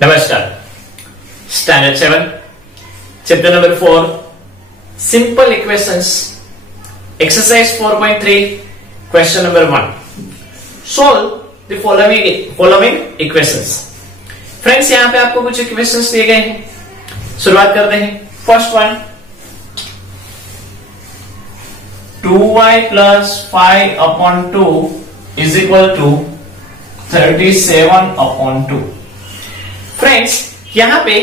नमस्कार। Standard 7 chapter number 4 simple equations exercise 4.3 question number 1 solve the following equations. Friends यहां पे आपको कुछ इक्वेशंस दिए गए हैं, शुरुआत करते हैं। First one 2y plus 5/2 is equal to 37/2। Friends यहां पे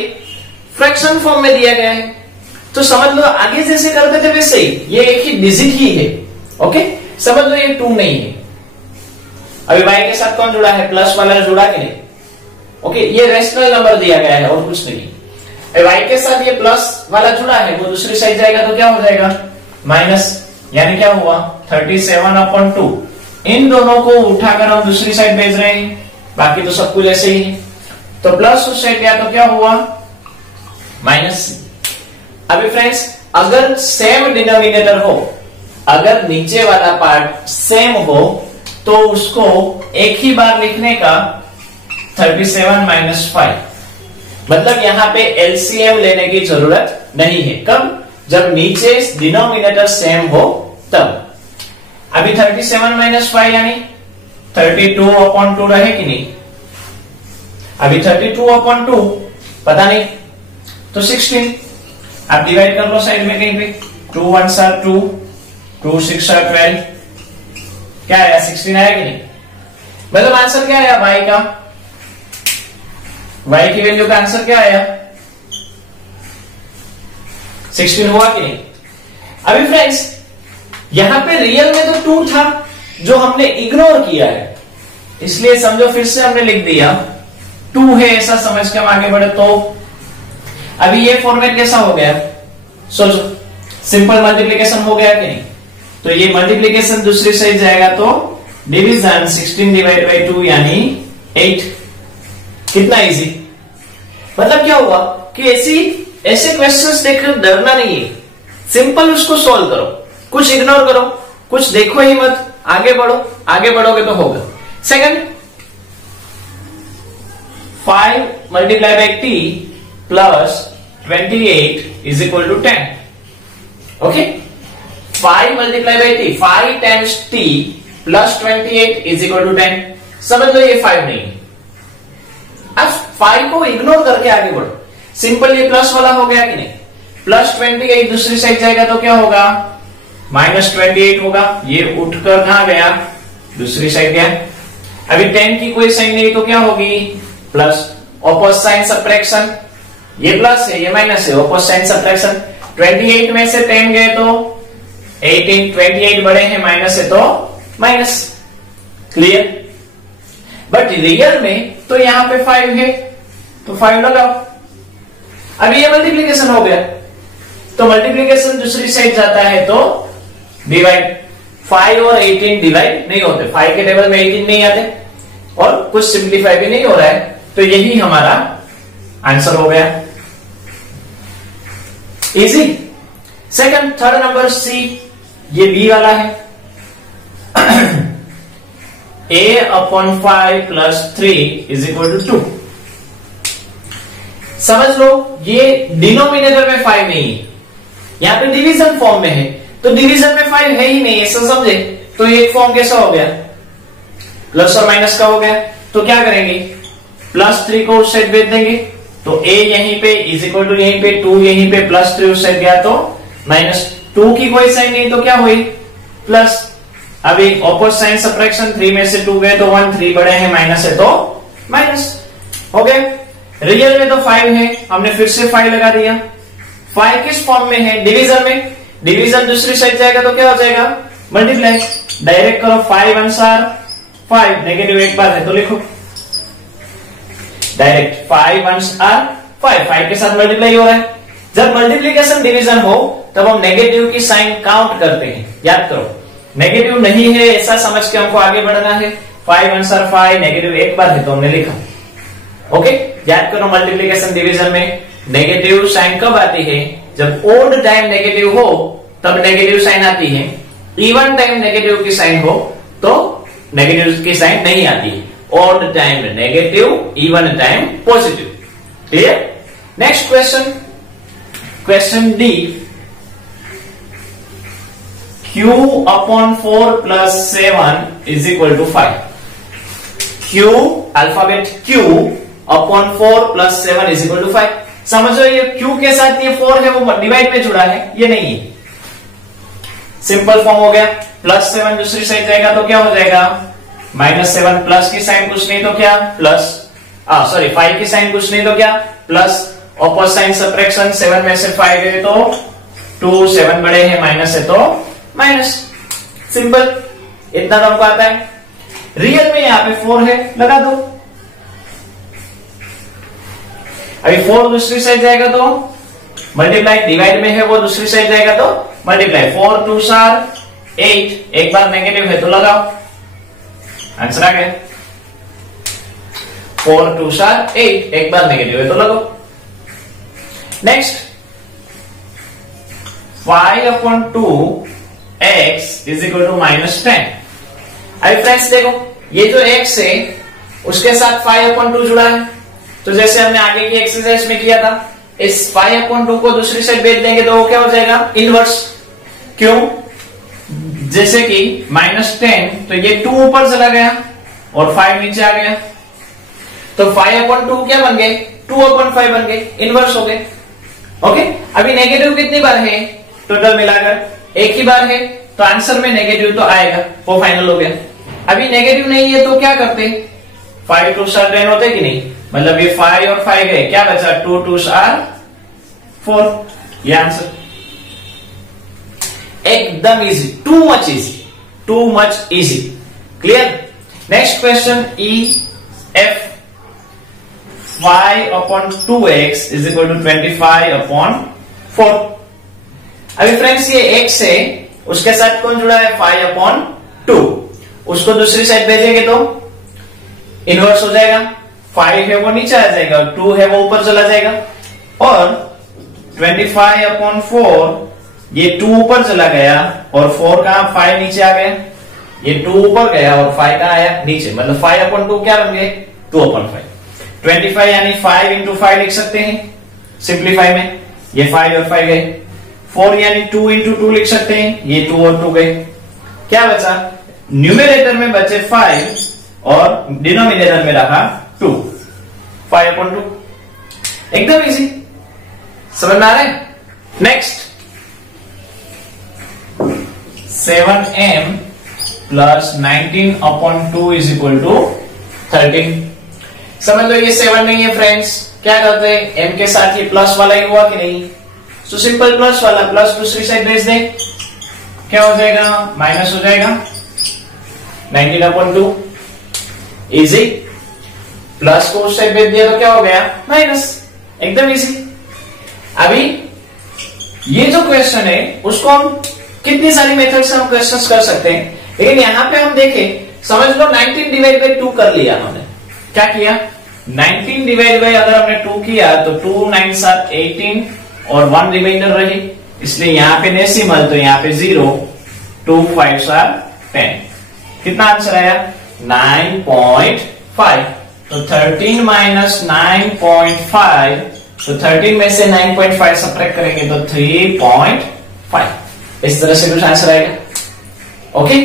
फ्रैक्शन फॉर्म में दिया गया है तो समझ लो आगे जैसे करते थे वैसे ही, ये एक ही डिजिट ही है। ओके, समझ लो ये 2 नहीं है। अभी y के साथ कौन जुड़ा है? प्लस वाला जुड़ा कि नहीं? ओके, ये रेशनल नंबर दिया गया है और कुछ नहीं। y के साथ ये प्लस वाला जुड़ा है, वो दूसरी साइड जाएगा तो क्या हो जाएगा? माइनस, यानी क्या हुआ? 37/2। इन दोनों को उठाकर हम दूसरी साइड भेज रहे हैं, बाकी तो सब कुछ ऐसे ही है। तो प्लस उस साइड गया तो क्या हुआ? माइनस। अभी फ्रेंड्स अगर सेम डिनोमिनेटर हो, अगर नीचे वाला पार्ट सेम हो तो उसको एक ही बार लिखने का 37 - 5, मतलब यहां पे एलसीएम लेने की जरूरत नहीं है। कब? जब नीचे डिनोमिनेटर सेम हो तब। अभी 37 - 5 यानी 32/2 रहे कि नहीं? अभी 32/2 पता नहीं तो 16 आप डिवाइड कर लो साइड में कहीं पे। 2 1s are 2, 2 6 are 12, क्या आया? 16 आया कि नहीं? मतलब आंसर क्या आया y का? y की वैल्यू का आंसर क्या आया? 16 हुआ कि नहीं? अभी फ्रेंड्स यहां पे रियल में तो 2 था जो हमने इग्नोर किया है, इसलिए समझो फिर से हमने लिख दिया 2 है ऐसा समझ के हम आगे बढ़े। तो अभी ये फॉर्मेट कैसा हो गया? सोचो, सिंपल मल्टीप्लिकेशन हो गया कि नहीं? तो ये मल्टीप्लिकेशन दूसरी साइड जाएगा तो डिवीजन 16/2 यानी 8। कितना इजी। मतलब क्या हुआ कि ऐसे क्वेश्चंस देखकर डरना नहीं है, सिंपल उसको सॉल्व करो, कुछ इग्नोर करो, कुछ देखो ही मत, आगे बढ़ो। आगे बढ़ोगे तो होगा। Second 5 × t plus 28 is equal to 10. Okay, 5 × t, 5 times t plus 28 is equal to 10। समझ लो ये 5 नहीं है। अब 5 को इग्नोर करके आगे बढ़ो। सिंपल ये प्लस वाला हो गया कि नहीं? प्लस 28 दूसरी साइड जाएगा तो क्या होगा? -28 होगा। ये उठकर कहां गया? दूसरी साइड गया। अभी 10 की कोई साइन नहीं तो क्या होगी? प्लस। ऑपोजिट साइन सब्ट्रैक्शन, ये प्लस है ये माइनस है, ऑपोजिट साइन सब्ट्रैक्शन। 28 में से 10 गए तो 18, 28 बड़े हैं, माइनस है तो माइनस। क्लियर? बट रियल में तो यहां पे 5 है तो 5 लगाओ। अभी ये मल्टीप्लीकेशन हो गया तो मल्टीप्लीकेशन दूसरी साइड जाता है तो डिवाइड। 5 और 18 डिवाइड नहीं होते, 5 के टेबल में 18 नहीं आते और कुछ सिंप्लीफाई भी नहीं हो रहा है, तो यही हमारा आंसर हो गया। Easy. Second, third number C, ये बी वाला है। a/5 + 3 is equal to 2। समझ लो ये डिनोमिनेटर में 5 नहीं है, यहां पे डिवीजन फॉर्म में है, तो डिवीजन में 5 है ही नहीं, ऐसा समझे। तो एक फॉर्म कैसा हो गया? प्लस और माइनस का हो गया। तो क्या करेंगे? +3 को उस साइड भेज देंगे तो a यहीं पे इज इक्वल टू यहीं पे 2 यहीं पे, +3 उस साइड गया तो -2 की कोई साइन नहीं तो क्या हुई? प्लस। अब एक ऑपोजिट साइन सब्ट्रैक्शन, 3 में से 2 गए तो 1, 3 बड़े हैं, माइनस है तो माइनस हो गए। रियल में तो 5 है, हमने फिर से 5 लगा दिया। 5 किस फॉर्म में है? डिवीजन में। डिवीजन दूसरी साइड जाएगा तो क्या हो जाएगा? मल्टीप्लाई। डायरेक्ट करो, 5 1s are 5, नेगेटिव एक बार है तो लिखो डायरेक्ट 5 1s are 5, 5 के साथ मल्टीप्लाई हो रहा है। जब मल्टीप्लीकेशन डिवीजन हो तब हम नेगेटिव की साइन काउंट करते हैं, याद करो। नेगेटिव नहीं है ऐसा समझ के हमको आगे बढ़ना है। 5 1s are 5, नेगेटिव एक बार है तो हमने लिखा। ओके, याद करो मल्टीप्लीकेशन डिवीजन में नेगेटिव साइन कब आती है? जब ओड टाइम नेगेटिव हो तब नेगेटिव साइन आती है, इवन टाइम नेगेटिव की साइन हो तो नेगेटिव की साइन नहीं आती। Odd time negative, even time positive. Clear? Next question, question D, q upon 4 plus 7 is equal to 5। q alphabet q upon 4 plus 7 is equal to 5। समझो ये q के साथ ये 4 है वो डिवाइड में जुड़ा है, ये नहीं है। सिंपल फॉर्म हो गया, प्लस 7 दूसरी साइड जाएगा तो क्या हो जाएगा, -7 प्लस की साइन कुछ नहीं तो क्या प्लस, सॉरी 5 की साइन कुछ नहीं तो क्या प्लस, ऑपोजिट साइन सब्ट्रैक्शन, 7 में से 5 है तो 2, 7 बड़े हैं, माइनस है तो माइनस। सिंपल, इतना तो हमको आता है। रियल में यहां पे 4 है, लगा दो। अभी 4 दूसरी साइड जाएगा तो मल्टीप्लाई, डिवाइड में है वो दूसरी साइड जाएगा तो मल्टीप्लाई। 4 2 8, एक बार नेगेटिव है तो लगाओ, आंसर आ गया। 4 2 8, एक बार नेगेटिव है तो लगाओ। Next, 5 upon 2 x is equal to -10। अभी फ्रेंड्स देखो, ये जो x है उसके साथ 5 अपॉन 2 जुड़ा है, तो जैसे हमने आगे की एक्सरसाइज में किया था, इस 5 अपॉन 2 को दूसरी साइड भेज देंगे तो वो क्या हो जाएगा, इनवर्स। क्यों? जैसे कि -10, तो ये 2 ऊपर चला गया और 5 नीचे आ गया, तो 5 अपॉन 2 क्या बन गए, 2 अपॉन 5 बन गए, इनवर्स हो गए। ओके, अभी नेगेटिव कितनी बार है टोटल मिलाकर, एक ही बार है, तो आंसर में नेगेटिव तो आएगा, वो फाइनल हो गया। अभी नेगेटिव नहीं है तो क्या करते, 5 2 10 होते कि नहीं, मतलब ये 5 और 5 गए, क्या बचा, 2 2 4, ये आंसर। एकदम easy, too much easy. Clear? Next question, E F 5 upon 2x is equal to 25 upon 4। अभी फ्रेंड्स ये x है, उसके साथ कौन जुड़ा है, 5 अपॉन 2, उसको दूसरी साइड भेजेंगे तो इनवर्स हो जाएगा। 5 है वो नीचे आ जाएगा, 2 है वो ऊपर चला जाएगा, और 25 अपॉन 4, ये 2 ऊपर चला गया और 4 कहां, 5 नीचे आ गया, ये 2 ऊपर गया और 5 कहां आया, नीचे, मतलब 5 अपॉन 2 क्या बन गए, 2 अपॉन 5। 25 यानी 5 इंटू 5 लिख सकते हैं सिंप्लीफाई में, ये 5 और 5 गए। 4 यानी 2 इंटू 2 लिख सकते हैं, ये 2 और 2 गए। क्या बचा, न्यूमरेटर में बचे 5 और डिनोमिनेटर में रहा 2, 5 अपॉन 2। एकदम इजी, समझ में आ रहा है? Next, 7m plus 19 upon 2 is equal to 13। समझ लो ये 7 नहीं है फ्रेंड्स, क्या करते हैं, m के साथ ये प्लस वाला ही हुआ कि नहीं, तो सिंपल प्लस वाला प्लस दूसरी साइड भेज दें, क्या हो जाएगा, माइनस हो जाएगा, 19 अपॉन 2 इजी, प्लस को उस साइड भेज दिया तो क्या हो गया, माइनस। एकदम इजी। अभी ये जो क्वेश्चन है उसको हम कितनी सारी मेथड से हम क्वेश्चंस कर सकते हैं, लेकिन यहां पे हम देखें, समझ लो 19 डिवाइड बाई 2 कर लिया हमने। क्या किया, 19 डिवाइड बाई अगर हमने 2 किया तो 2 9 7 18 और 1 रिमाइंडर रही, इसलिए यहां पे डेसिमल, तो यहां पे 0, 2 5 10। कितना आंसर आया, 9.5। तो 13 माइनस 9.5, तो 13 में से 9.5 सब्ट्रैक्ट करेंगे तो 3.5। इस तरह से कुछ आंसर आएगा। ओके,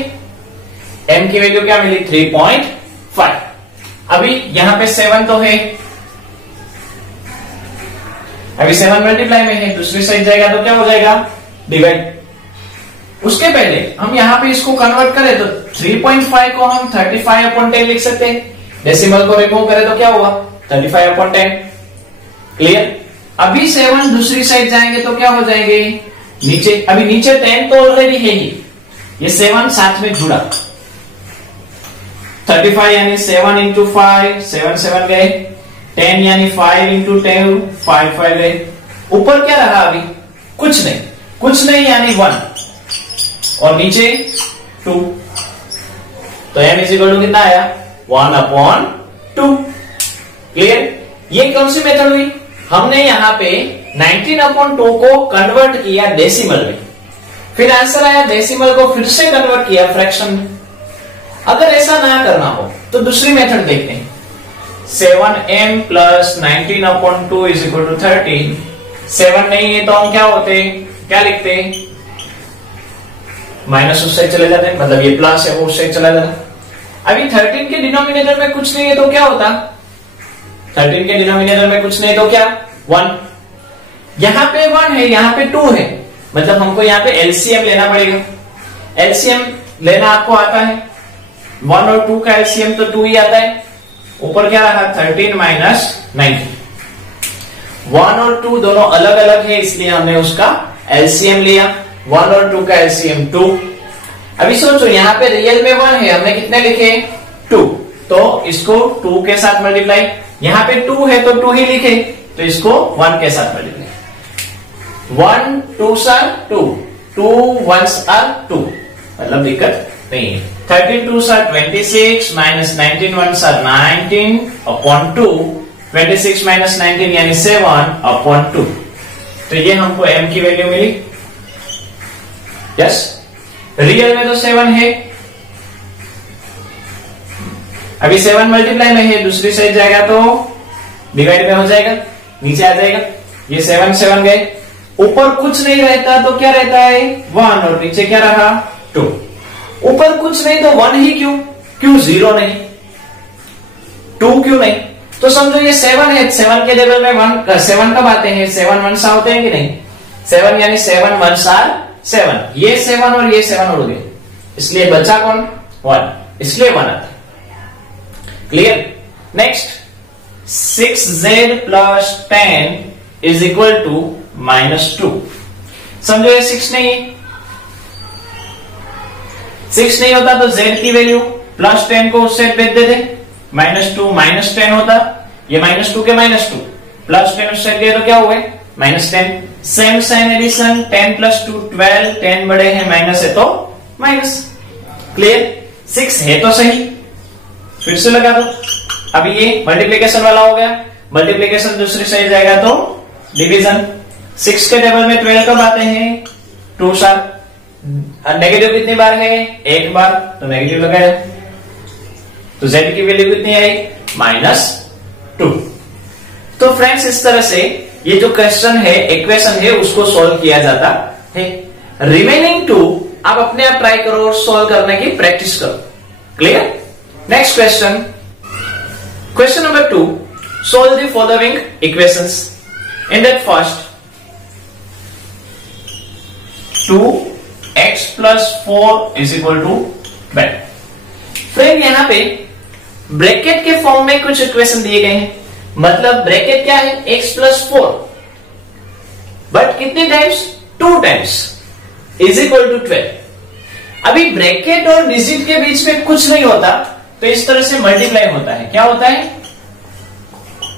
m की वैल्यू क्या मिली, 3.5। अभी यहां पे 7 तो है, अभी 7 मल्टीप्लाई में है, दूसरी साइड जाएगा तो क्या हो जाएगा, डिवाइड। उसके पहले हम यहां पे इसको कन्वर्ट करें तो 3.5 को हम 35 अपॉन 10 लिख सकते हैं, डेसिमल को रिमूव करें तो क्या होगा, 35 अपॉन 10। क्लियर? अभी 7 दूसरी साइड जाएंगे तो क्या हो जाएंगे, नीचे, अभी नीचे 10 तो ऑलरेडी है ही, ये 7 साथ में जुड़ा, 35 यानी 7 इंटू 5, 7 7 गए, 10 यानी 5 इंटू 10, 5 5 गए। ऊपर क्या रहा, अभी कुछ नहीं यानी 1, और नीचे 2, तो m इज इक्वल टू कितना आया, 1 अपॉन 2। क्लियर? ये कौन सी मेथड हुई, हमने यहां पे 19 अपॉन 2 को कन्वर्ट किया डेसिमल में, फिर आंसर आया, डेसिमल को फिर से कन्वर्ट किया फ्रैक्शन में। अगर ऐसा ना करना हो तो दूसरी मेथड देखते हैं। 7m plus 19/2 is equal to 13। 7 नहीं है तो हम क्या होते, क्या लिखते, माइनस उस साइड चले जाते, मतलब ये प्लस है वो उस साइड चला जाता। अभी 13 के डिनोमिनेटर में कुछ नहीं है तो क्या होता, 13 के डिनोमिनेटर में कुछ नहीं तो क्या 1। यहां पे 1 है, यहां पे 2 है, मतलब हमको यहाँ पे एलसीएम लेना पड़ेगा। एलसीएम लेना आपको आता है, 1 और 2 का एलसीएम तो 2 ही आता है। ऊपर क्या रहा 13 माइनस 19। 1 और 2 दोनों अलग अलग है इसलिए हमने उसका एलसीएम लिया। 1 और 2 का एलसीएम 2। अभी सोचो यहाँ पे रियल में 1 है, हमने कितने लिखे 2, तो इसको 2 के साथ मल्टीप्लाई, यहाँ पे 2 है तो 2 ही लिखे, तो इसको 1 के साथ multiply. 1 2s are 2, 2 1s are 2, मतलब दिक्कत नहीं है। 13 2s are 26 minus 19 1s are 19 upon 2, 26 minus 19 यानी 7 अपॉन 2। तो ये हमको m की वैल्यू मिली। यस, रियल में तो 7 है, अभी 7 मल्टीप्लाई में है, दूसरी साइड जाएगा तो डिवाइड में हो जाएगा, नीचे आ जाएगा। ये 7 7 गए, ऊपर कुछ नहीं रहता तो क्या रहता है 1 और नीचे क्या रहा 2। ऊपर कुछ नहीं तो 1 ही क्यों, क्यों 0 नहीं, 2 क्यों नहीं, तो समझो ये 7 है, 7 के टेबल में 1 7 कब आते हैं, 7 1s होते हैं कि नहीं, 7 यानी 7 1s are 7, ये 7 और ये 7 उड़ गए, इसलिए बचा कौन 1, इसलिए 1 आता है। Clear. Next 6z plus 10 is equal to -2। समझो ये 6 नहीं है, 6 नहीं होता तो z की वैल्यू प्लस 10 को उस साइड भेज देते, -2 माइनस 10 होता, ये -2 के -2 प्लस 10 उस साइड गए तो क्या हुए -10। सेम साइन एडिशन, 10 प्लस 2 12, 10 बड़े हैं माइनस है तो माइनस। क्लियर। 6 है तो सही, फिर से लगा दो। अभी ये मल्टीप्लीकेशन वाला हो गया, मल्टीप्लीकेशन दूसरी साइड जाएगा तो डिवीजन। 6 के टेबल में 12 कब आते हैं 2 साल, नेगेटिव कितनी बार है एक बार, तो नेगेटिव लगाया, तो z की वैल्यू कितनी आई -2। तो फ्रेंड्स इस तरह से ये जो क्वेश्चन है, इक्वेशन है, उसको सॉल्व किया जाता है। रिमेनिंग 2 आप अपने आप ट्राई करो और सॉल्व करने की प्रैक्टिस करो। Clear. Next question, question number 2, solve the following equations. In that first 2x plus 4 is equal to 12। Friend यहाँ पे ब्रैकेट के फॉर्म में कुछ इक्वेशन दिए गए हैं, मतलब ब्रैकेट क्या है x plus 4, बट कितने times 2 times is equal to 12। अभी ब्रैकेट और डिजिट के बीच में कुछ नहीं होता तो इस तरह से मल्टीप्लाई होता है। क्या होता है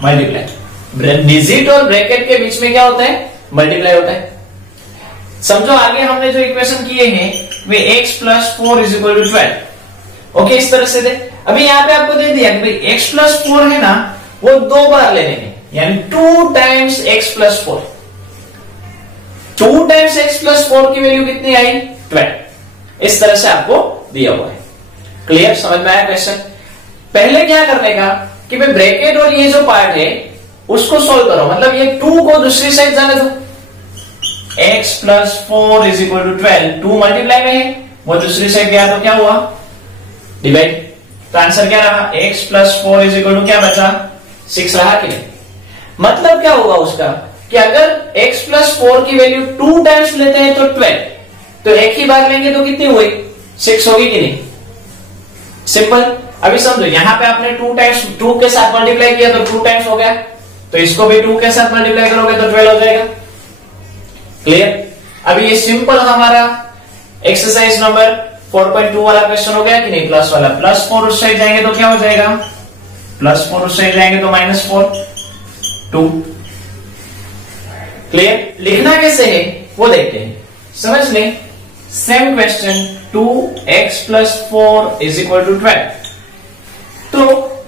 मल्टीप्लाई। डिजिट और ब्रैकेट के बीच में क्या होता है मल्टीप्लाई होता है। समझो आगे हमने जो इक्वेशन किए हैं वे x plus 4 is equal to 12। Okay, इस तरह से दे। अभी यहाँ पे आपको दे दिया कि भाई x प्लस 4 है ना, वो 2 बार लेने हैं, यानी 2 times x plus 4। 2 times x plus 4 की वैल्यू कितनी आई 12। इस तरह से आपको दिया हुआ है। क्लियर, समझ में आया क्वेश्चन। पहले क्या करने का कि भाई ब्रैकेट और ये जो पार्ट है उसको सोल्व करो, मतलब ये 2 को दूसरी साइड जाने दो। x plus 4 is equal to 12, 2 multiply में है, वो दूसरी साइड गया तो क्या हुआ डिवाइड। तो आंसर क्या रहा x plus 4 is equal to क्या बचा 6 रहा कि नहीं। मतलब क्या होगा उसका कि अगर x प्लस 4 की वैल्यू 2 टाइम्स लेते हैं तो 12, तो एक ही बार लेंगे तो कितनी हुई 6 होगी कि नहीं। सिंपल। अभी समझो यहां पे आपने 2 टाइम्स 2 के साथ मल्टीप्लाई किया तो 2 टाइम्स हो गया, तो इसको भी 2 के साथ मल्टीप्लाई करोगे तो 12 हो जाएगा। क्लियर। अभी ये सिंपल हमारा एक्सरसाइज नंबर 4.2 वाला क्वेश्चन हो गया कि नहीं, प्लस वाला। प्लस 4 उस साइड जाएंगे तो क्या हो जाएगा, प्लस 4 उस साइड जाएंगे तो -4 2। क्लियर। लिखना कैसे है वो देखते हैं, समझ लें। Same question 2x plus 4 is equal to 12। तो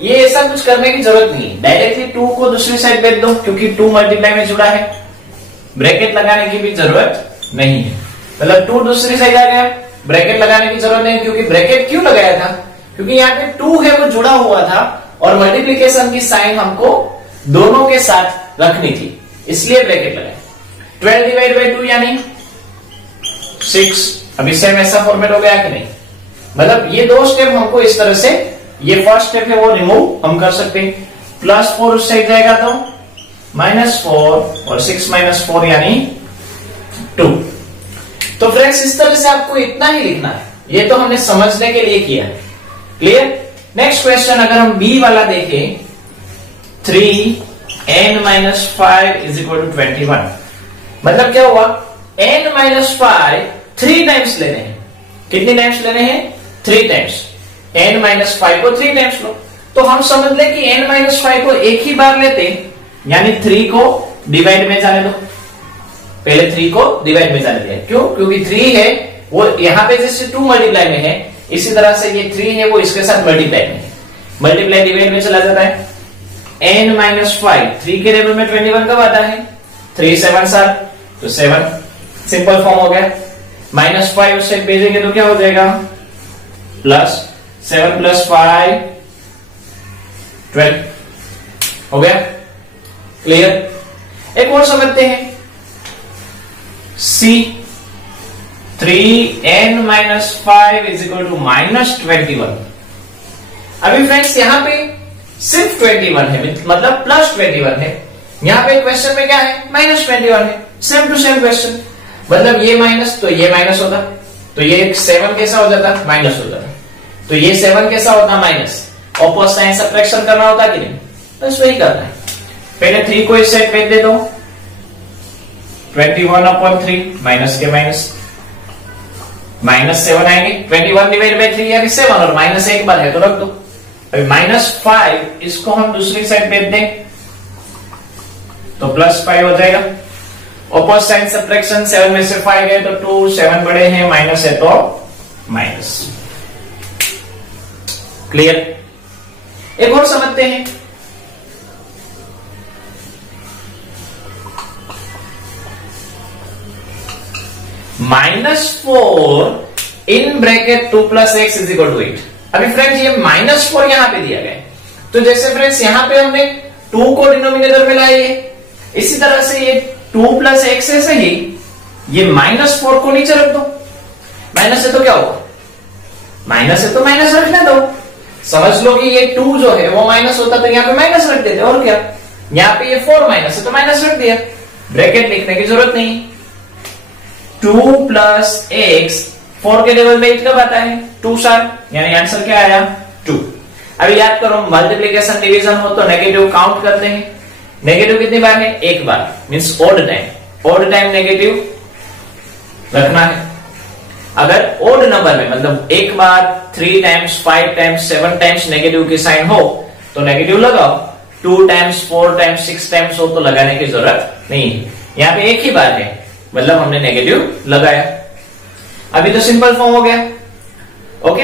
ये ऐसा कुछ करने की जरूरत नहीं है, डायरेक्टली 2 को दूसरी साइड भेज दो क्योंकि 2 मल्टीप्लाई में जुड़ा है। ब्रैकेट लगाने की भी जरूरत नहीं है, मतलब 2 दूसरी साइड आ गया, ब्रैकेट लगाने की जरूरत नहीं। क्योंकि ब्रैकेट क्यों लगाया था, क्योंकि यहाँ पे 2 है वो जुड़ा हुआ था और मल्टीप्लीकेशन की साइन हमको दोनों के साथ रखनी थी, इसलिए ब्रैकेट लगाए। 12 डिवाइड बाई 2 यानी 6। अभी सेम ऐसा फॉर्मेट हो गया कि नहीं? मतलब ये दो स्टेप हमको इस तरह से, ये फर्स्ट स्टेप है वो रिमूव हम कर सकते हैं। +4 उस साइड जाएगा तो -4 और 6 - 4 यानी 2। तो फ्रेंड्स इस तरह से आपको इतना ही लिखना है, ये तो हमने समझने के लिए किया है। क्लियर? नेक्स्ट क्वेश्चन अगर हम बी वाला देखें, 3n - 5 = 21। मतलब क्या हुआ? n - 5 3 टाइम्स लेने हैं। कितनी टाइम्स लेने हैं? 3 टाइम्स। n - 5 को 3 टाइम्स लो, तो हम समझ ले कि n - 5 को एक ही बार लेते, यानी 3 को डिवाइड में जाने दो। पहले 3 को डिवाइड में जाने दिया। क्यों? क्योंकि 3 है वो यहां पे जैसे 2 मल्टीप्लाई में है, इसी तरह से ये 3 है वो इसके साथ मल्टीप्लाई में है। मल्टीप्लाई डिवाइड में चला जाता है। n - 5 3 के टेबल में 21 कब आता है? 3 7 7, तो 7 सिंपल फॉर्म हो गया। -5 उस साइड भेजेंगे तो क्या हो जाएगा? +7 + 5 12 हो गया। क्लियर? एक और समझते हैं, C 3n - 5 = -21। अभी फ्रेंड्स यहां पे सिर्फ 21 है, मतलब +21 है। यहां पे क्वेश्चन में क्या है? -21 है। सेम टू सेम क्वेश्चन, मतलब ये माइनस तो ये माइनस होता, तो ये 7 कैसा हो जाता? माइनस हो जाता। तो ये 7 कैसा होता? माइनस। ऑपोजिट साइन सब्ट्रैक्शन करना होता कि नहीं? बस वही करना है। पहले 3 को इस साइड भेज दे दो, 21/3 माइनस के माइनस -7 आएंगे। 21 डिवाइड बाई 3 यानी 7, और माइनस एक बार है तो रख दो। अभी -5 इसको हम दूसरी साइड भेज दें तो +5 हो जाएगा। ऑपोजिट साइन सब्ट्रैक्शन, 7 में से 5 गए तो 2, 7 बड़े हैं, माइनस है तो माइनस। क्लियर? एक और समझते हैं, -4 इन ब्रैकेट 2 + x = 8। अभी फ्रेंड्स ये -4 यहां पे दिया गया है, तो जैसे फ्रेंड्स यहां पे हमने 2 को डिनोमिनेटर में लाए, इसी तरह से ये 2 + x से ही ये -4 को नीचे रख दो। माइनस है तो क्या होगा? माइनस है तो माइनस रखने दो। समझ लो कि ये 2 जो है वो माइनस होता तो यहाँ पे माइनस रख देते, और क्या? यहाँ पे ये 4 माइनस है तो माइनस रख दिया, ब्रैकेट लिखने की जरूरत नहीं। 2 + x 4 के टेबल में 8 कब आता है? 2 7, यानी आंसर क्या आया? 2। अभी याद करो, मल्टीप्लीकेशन डिवीजन हो तो नेगेटिव काउंट करते हैं। नेगेटिव कितनी बार है? एक बार, means odd time. Odd time negative रखना है। अगर ओड नंबर में, मतलब एक बार 3 टाइम्स 5 टाइम्स 7 टाइम्स नेगेटिव की साइन हो तो नेगेटिव लगाओ। 2 टाइम्स 4 टाइम्स 6 टाइम्स हो तो लगाने की जरूरत नहीं है। यहाँ पे एक ही बार है, मतलब हमने नेगेटिव लगाया। अभी तो सिंपल फॉर्म हो गया। ओके,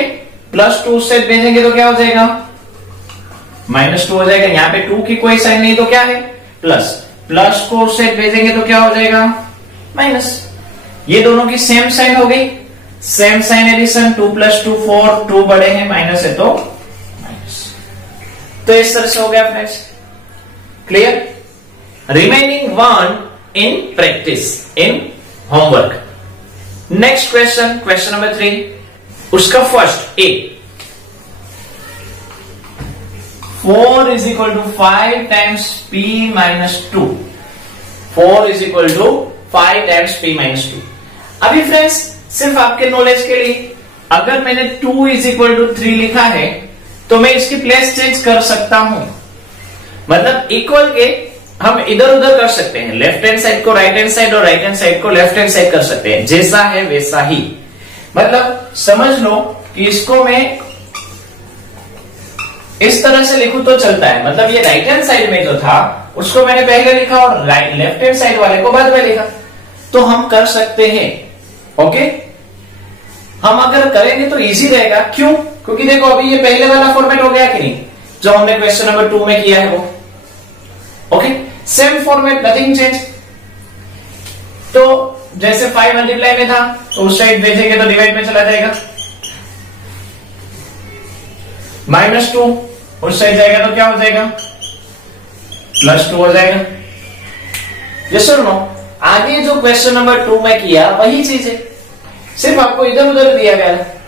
+2 से भेजेंगे तो क्या हो जाएगा? -2 हो जाएगा। यहाँ पे 2 की कोई साइन नहीं तो क्या है? प्लस को से भेजेंगे तो क्या हो जाएगा? माइनस। ये दोनों की सेम साइन हो गई, सेम साइन एडिशन। 2 + 2 4, 2 बड़े हैं, माइनस है तो माइनस। तो इस तरह से हो गया friends. Clear? Remaining 1 in practice, in homework. Next question, question number 3, उसका first A. 4 = 5 times p - 2। 4 = 5 times p - 2। अभी फ्रेंड्स सिर्फ आपके नॉलेज के लिए, अगर मैंने 2 = 3 लिखा है तो मैं इसकी प्लेस चेंज कर सकता हूं। मतलब इक्वल के हम इधर उधर कर सकते हैं, लेफ्ट हैंड साइड को राइट हैंड साइड और राइट हैंड साइड को लेफ्ट हैंड साइड कर सकते हैं, जैसा है वैसा ही। मतलब समझ लो कि इसको मैं इस तरह से लिखूं तो चलता है। मतलब ये राइट हैंड साइड में जो था उसको मैंने पहले लिखा और लेफ्ट हैंड साइड वाले को बाद में लिखा, तो हम कर सकते हैं। ओके, हम अगर करेंगे तो इजी रहेगा। क्यों? क्योंकि देखो अभी ये पहले वाला फॉर्मेट हो गया कि नहीं, जो हमने क्वेश्चन नंबर 2 में किया है वो। Okay, same format, nothing change. तो जैसे 5 मल्टीप्लाई में था तो उस साइड भेजेंगे तो डिवाइड में चला जाएगा। -2 उस साइड जाएगा तो क्या हो जाएगा, +2 हो जाएगा। यस और नो? आगे जो क्वेश्चन नंबर 2 में किया वही चीज है, सिर्फ आपको इधर उधर दिया गया है,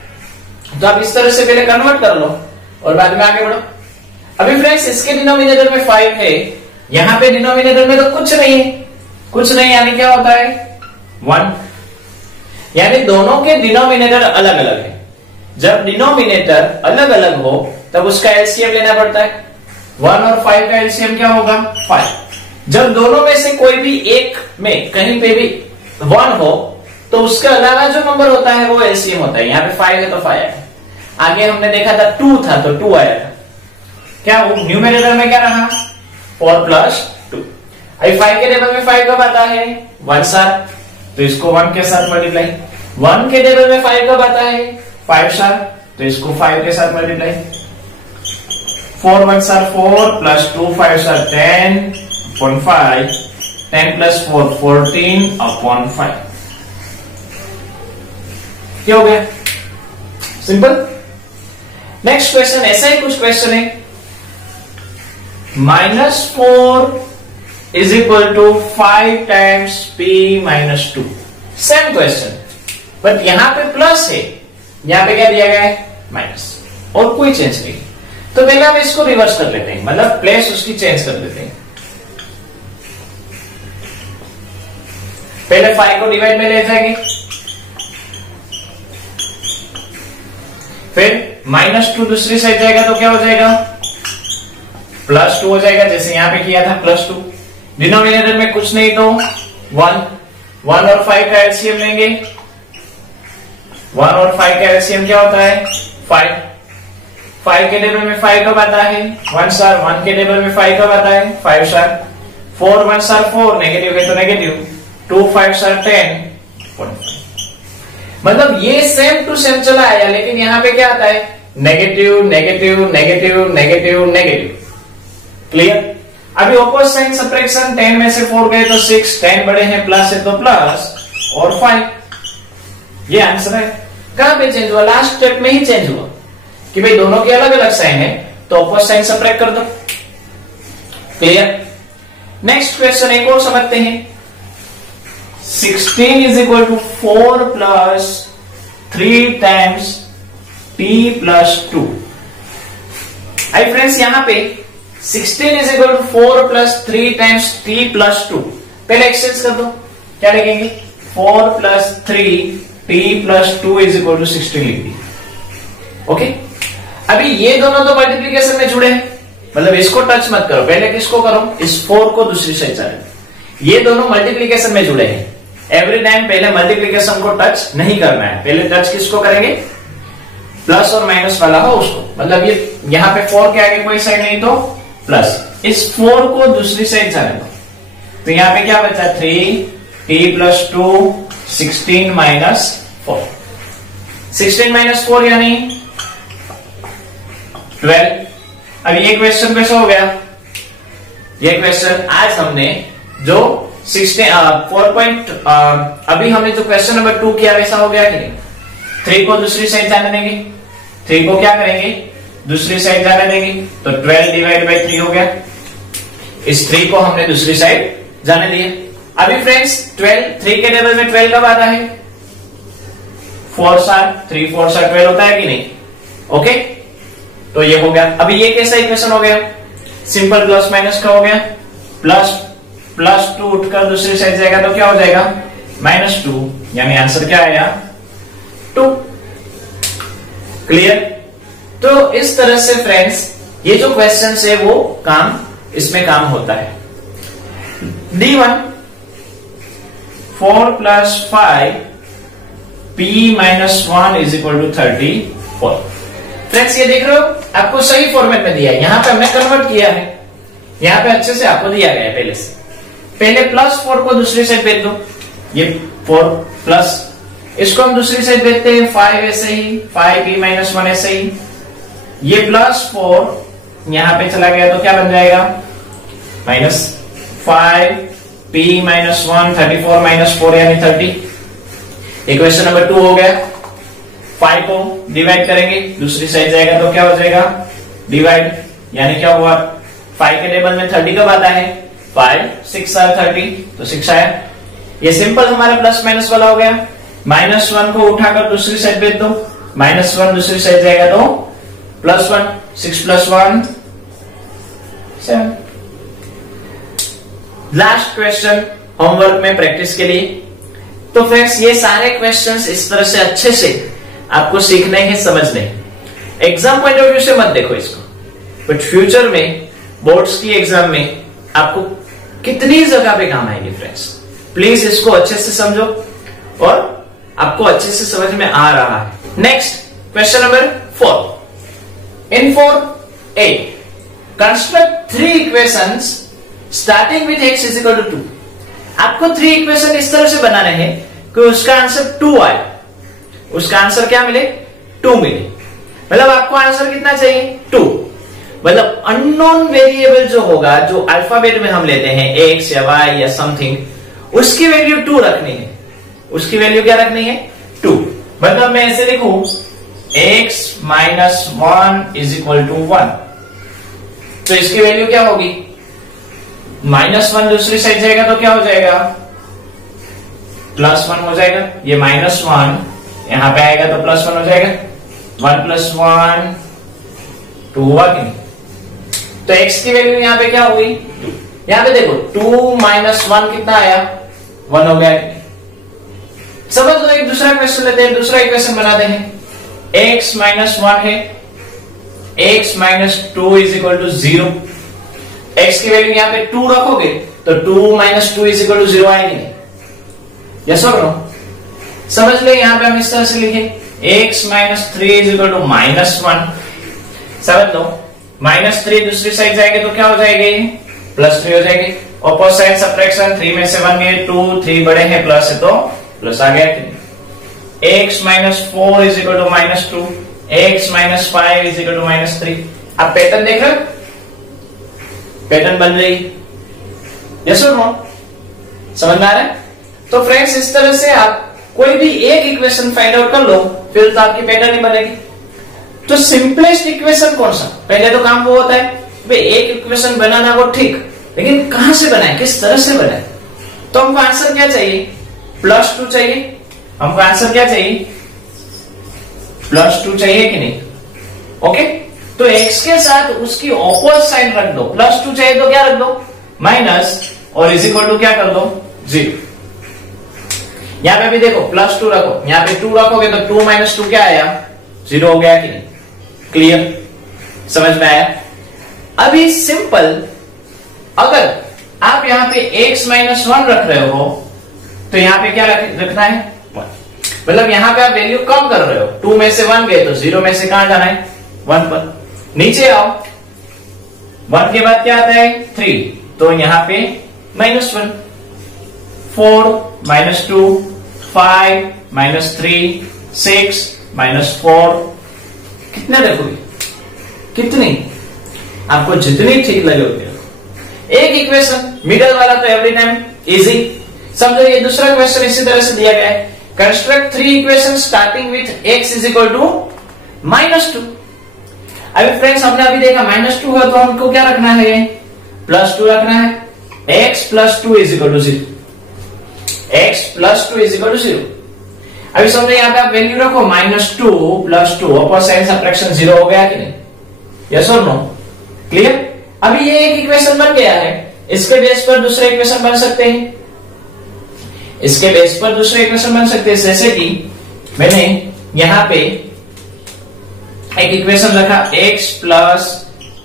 तो आप इस तरह से पहले कन्वर्ट कर लो और बाद में आगे बढ़ो। अभी फ्रेंड्स इसके डिनोमिनेटर में 5 है, यहां पे डिनोमिनेटर में तो कुछ नहीं है, कुछ नहीं, यानी क्या होता है 1, यानी दोनों के डिनोमिनेटर अलग अलग है। जब डिनोमिनेटर अलग अलग हो तब उसका एलसीएम लेना पड़ता है। 1 और 5 का एलसीएम क्या होगा 5। जब दोनों में से कोई भी एक में कहीं पे भी 1 हो तो उसके अलावा जो नंबर होता है वो एलसीएम होता है। यहाँ पे 5 है तो 5 आया। आगे हमने देखा था 2 था तो 2 आया था। क्या वो न्यूमरेटर में क्या रहा 4 + 2। अभी 5 के टेबल में 5 कब आता है 1 सार, तो इसको 1 के साथ मल्टीप्लाई। 1 के टेबल में 5 कब आता है 5 सार, तो इसको 5 के साथ मल्टीप्लाई। 4 1 सार 4 + 2 5 सार 10/5, 10 + 4 14/5। क्या हो गया, सिंपल। नेक्स्ट क्वेश्चन ऐसा ही कुछ क्वेश्चन है, -4 = 5 × p - 2। सेम क्वेश्चन, बट यहां पे प्लस है, यहां पे क्या दिया गया है माइनस, और कोई चेंज नहीं। तो पहले हम इसको रिवर्स कर लेते हैं, मतलब प्लेस उसकी चेंज कर लेते हैं। पहले 5 को डिवाइड में ले जाएंगे, फिर -2 दूसरी साइड जाएगा तो क्या हो जाएगा +2 हो जाएगा, जैसे यहां पे किया था +2। डिनोमिनेटर में कुछ नहीं तो 1 और 5 का एलसीएम लेंगे। 1 और 5 का एलसीएम क्या होता है 5। 5 के टेबल में 5 कब आता है 1 सार, 1 के टेबल में 5 कब आता है 5 सार। 4 1 सार 4, नेगेटिव है तो नेगेटिव। 2 5 सार 10। मतलब ये सेम टू सेम चला आया, लेकिन यहां पे क्या आता है negative negative negative negative negative. Clear. अभी ऑपोजिट साइन सब्ट्रैक्शन, 10 में से 4 गए तो 6, 10 बड़े हैं प्लस है तो प्लस और 5। ये आंसर है। कहां पे चेंज हुआ, लास्ट स्टेप में ही चेंज हुआ कि भाई दोनों के अलग अलग साइन है तो ऑपोजिट साइन सब्ट्रैक्ट कर दो। क्लियर। नेक्स्ट क्वेश्चन एक और समझते हैं। 16 = 4 + 3 × p + 2। आई फ्रेंड्स यहां पे 16 = 4 + 3 × t + 2। पहले एक्सचेंज कर दो, क्या लिखेंगे 4 + 3 t + 2 = 16 लिख दिए। ओके। अभी ये दोनों तो मल्टीप्लीकेशन में जुड़े हैं, मतलब इसको टच मत करो, पहले किसको करो इस 4 को दूसरी साइड जाने। ये दोनों मल्टीप्लीकेशन में जुड़े हैं, एवरी टाइम पहले मल्टीप्लीकेशन को टच नहीं करना है, पहले टच किसको करेंगे प्लस और माइनस वाला हो उसको। मतलब ये यहां पे 4 के आगे कोई साइड नहीं तो प्लस, इस 4 को दूसरी साइड जाने दो। तो यहां पे क्या बचा 3 t + 2 16 - 4। 16 - 4 यानी 12। अब ये क्वेश्चन कैसे हो गया, ये क्वेश्चन आज हमने जो 4 अभी हमने जो क्वेश्चन नंबर 2 किया वैसा हो गया कि नहीं। 3 को दूसरी साइड जाने देंगे, 3 को क्या करेंगे दूसरी साइड जाने देंगे, तो 12 / 3 हो गया। इस 3 को हमने दूसरी साइड जाने दिया। अभी फ्रेंड्स 3 के टेबल में 12 कब आता है 4 सार, 3 4 सार 12 होता है कि नहीं। ओके, तो ये हो गया। अभी ये कैसा इक्वेशन हो गया, सिंपल प्लस माइनस का हो गया। +2 उठकर दूसरी साइड जाएगा तो क्या हो जाएगा -2, यानी आंसर क्या आया 2। क्लियर। तो इस तरह से फ्रेंड्स ये जो क्वेश्चन है वो इसमें काम होता है। D1 4 + 5 p - 1 = 34। फ्रेंड्स ये देख रहे हो, आपको सही फॉर्मेट में दिया है, यहां पे हमने कन्वर्ट किया है, यहां पे अच्छे से आपको दिया गया है पहले से। पहले +4 को दूसरी साइड भेज दो, ये 4 प्लस, इसको हम दूसरी साइड भेजते हैं 5 ऐसे ही, 5p - 1 ऐसे ही। ये +4 यहां पे चला गया तो क्या बन जाएगा -5p - 1 34 - 4 यानी 30। इक्वेशन नंबर 2 हो गया। 5 को डिवाइड करेंगे, दूसरी साइड जाएगा तो क्या हो जाएगा डिवाइड, यानी क्या हुआ, 5 के टेबल में 30 कब आता है, 5 6 आर 30, तो 6 आया। ये सिंपल हमारा प्लस माइनस वाला हो गया। -1 को उठाकर दूसरी साइड भेज दो, -1 दूसरी साइड जाएगा तो +1, 6 + 1 7। लास्ट क्वेश्चन होमवर्क में प्रैक्टिस के लिए। तो फ्रेंड्स ये सारे क्वेश्चंस इस तरह से अच्छे से आपको सीखने हैं, समझने हैं। एग्जाम पॉइंट ऑफ व्यू से मत देखो इसको, बट फ्यूचर में बोर्ड्स की एग्जाम में आपको कितनी जगह पे काम आएगी फ्रेंड्स। प्लीज इसको अच्छे से समझो और आपको अच्छे से समझ में आ रहा है। Next question number 4। In 4a construct 3 equations starting with x = 2। आपको 3 इक्वेशन इस तरह से बनाने हैं कि उसका आंसर 2 आए, उसका आंसर क्या मिले, 2 मिले। मतलब आपको आंसर कितना चाहिए, 2। मतलब अननोन वेरिएबल जो होगा, जो अल्फाबेट में हम लेते हैं x या y या समथिंग, उसकी वैल्यू 2 रखनी है। उसकी वैल्यू क्या रखनी है, 2। मतलब मैं ऐसे लिखूं x - 1 = 1, तो इसकी वैल्यू क्या होगी, -1 दूसरी साइड जाएगा तो क्या हो जाएगा, +1 हो जाएगा। ये -1 यहां पे आएगा तो +1 हो जाएगा। 1 + 1 2 हुआ कि नहीं। तो x की वैल्यू यहां पे क्या होगी, यहां पे देखो 2 - 1 कितना आया, 1 हो गया। समझ लो, एक दूसरा क्वेश्चन लेते हैं, दूसरा इक्वेशन बनाते हैं। x - 1 है, x - 2 = 0। x की वैल्यू यहां पे 2 रखोगे तो 2 - 2 = 0 आएगी। यस और नो। समझ ले, यहां पे हम इस तरह से लिखे x - 3 = -1। समझ लो, -3 दूसरी साइड जाएंगे तो क्या हो जाएगी, +3 हो जाएगी। ऑपोजिट सब्ट्रैक्शन, 3 में से 1 गए 2, 3 बड़े हैं प्लस है तो प्लस आ गया। x - 4 = -2, x - 5 = -3। अब पैटर्न देख रहे हो, पैटर्न बन रही, यस और नो, समझ में आ रहा है। तो फ्रेंड्स इस तरह से आप कोई भी एक इक्वेशन फाइंड आउट कर लो, फिर तो आपकी पैटर्न ही बनेगी। तो सिंपलेस्ट इक्वेशन कौन सा, पहले तो काम वो होता है भाई एक इक्वेशन बनाना, वो ठीक, लेकिन कहां से बनाए, किस तरह से बनाए। तो हमको आंसर क्या चाहिए, +2 चाहिए। हमको आंसर क्या चाहिए, +2 चाहिए कि नहीं। ओके, तो x के साथ उसकी ऑपोजिट साइन रख दो। +2 चाहिए तो क्या रख दो, माइनस, और = क्या कर दो, 0। यहां पे भी देखो +2 रखो, यहां पे 2 रखोगे तो 2 - 2 क्या आया, 0 हो गया कि नहीं। क्लियर, समझ में आया। अभी सिंपल, अगर आप यहां पे x - 1 रख रहे हो तो यहां पे क्या रखना है, 1। मतलब यहां पे आप वैल्यू कम कर रहे हो, 2 में से 1 गए तो 0 में से कहां जाना है, 1 पर। नीचे आओ, 1 के बाद क्या आता है, 3, तो यहां पे -1, 4 - 2, 5 - 3, 6 - 4। कितने देखोगे, कितनी, आपको जितनी ठीक लगे उतनी। एक इक्वेशन मिडल वाला तो एवरी टाइम इजी। समझो ये दूसरा क्वेश्चन इसी तरह से दिया गया है, construct 3 equation starting with x = -2। अभी फ्रेंड्स हमने अभी देखा -2 है तो हमको क्या रखना है, +2 रखना है। x + 2 = 0, x + 2 = 0। अभी समझो यहाँ पे आप वैल्यू रखो -2 + 2, ऑपोजिट सब्ट्रैक्शन 0 हो गया कि नहीं, यस और नो। क्लियर। अभी ये एक इक्वेशन बन गया है, इसके बेस पर दूसरे इक्वेशन बन सकते हैं, इसके बेस पर दूसरे इक्वेशन बन सकते हैं। जैसे कि मैंने यहां पे एक इक्वेशन रखा x +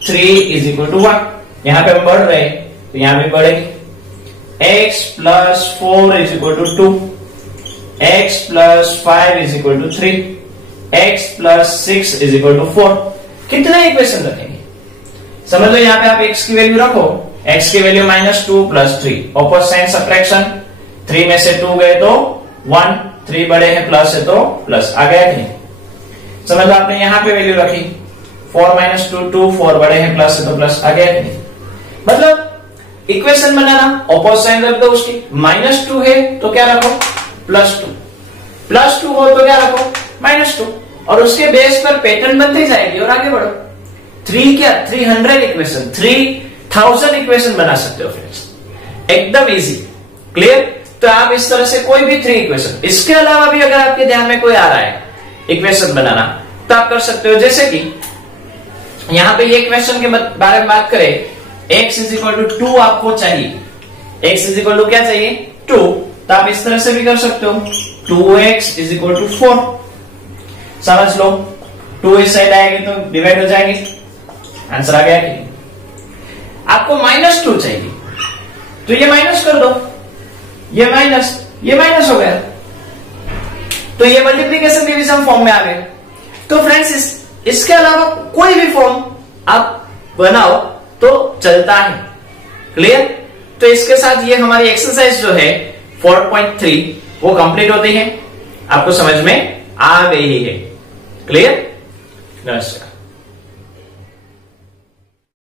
3 = 1। यहां पे हम बढ़ रहे हैं तो यहां भी बढ़ेंगे। x + 4 = 2, x + 5 = 3, x + 6 = 4। कितने इक्वेशन रखेंगे, समझ लो। यहां पे आप x की वैल्यू रखो, x की वैल्यू -2 + 3, ऑपोजिट साइन सब्ट्रैक्शन, 3 में से 2 गए तो 1, 3 बड़े हैं प्लस है तो प्लस आ गया कि नहीं। समझ लो आपने यहां पे वैल्यू रखी 4 - 2, 2, 4 बड़े हैं प्लस है तो प्लस आ गया कि नहीं। मतलब इक्वेशन बनाना, ऑपोजिट साइन रख दो उसकी। -2 है तो क्या रखो, +2, +2 हो तो क्या रखो, -2, और उसके बेस पर पैटर्न बनती जाएगी और आगे बढ़ो। 3 क्या 300 इक्वेशन 3000 इक्वेशन बना सकते हो फ्रेंड्स, एकदम इजी। क्लियर? तो आप इस तरह से कोई भी 3 इक्वेशन, इसके अलावा भी अगर आपके ध्यान में कोई आ रहा है इक्वेशन बनाना तो आप कर सकते हो। जैसे कि यहां पे ये क्वेश्चन के बारे में बात करें, x इज इक्वल टू 2 आपको चाहिए, x इज इक्वल टू क्या चाहिए 2, तो आप इस तरह से भी कर सकते हो 2x इज इक्वल टू 4। समझ लो 2 इस साइड आएगी तो डिवाइड हो जाएगी, आंसर आ गया कि आपको -2 चाहिए तो ये माइनस कर दो, ये माइनस हो गया तो ये मल्टीप्लिकेशन डिवीजन फॉर्म में आ गए। तो फ्रेंड्स इसके अलावा कोई भी फॉर्म आप बनाओ तो चलता है। क्लियर? तो इसके साथ ये हमारी एक्सरसाइज जो है 4.3 वो कंप्लीट होती है, आपको समझ में आ गई है। क्लियर? नमस्कार।